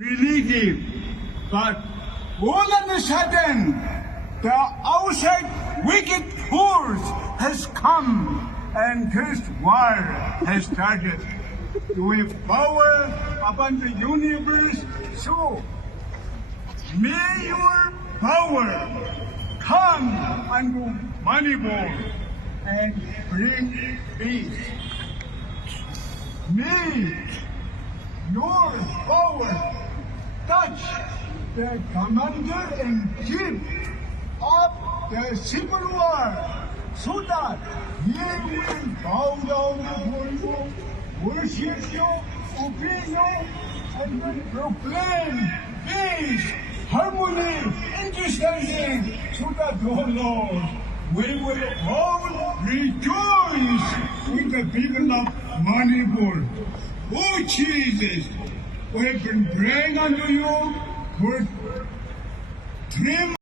religion, but all of a sudden, the outside wicked force has come and this war has started. You have power upon the universe, so may your power come unto Manipur and bring peace. May your power touch the commander-in-chief of the civil war so that he will bow down before you, worship you, obey you, and will proclaim peace, harmony, understanding so that, oh Lord, we will all rejoice with the people of Manipur. Oh Jesus, we have been praying unto you for 3 months.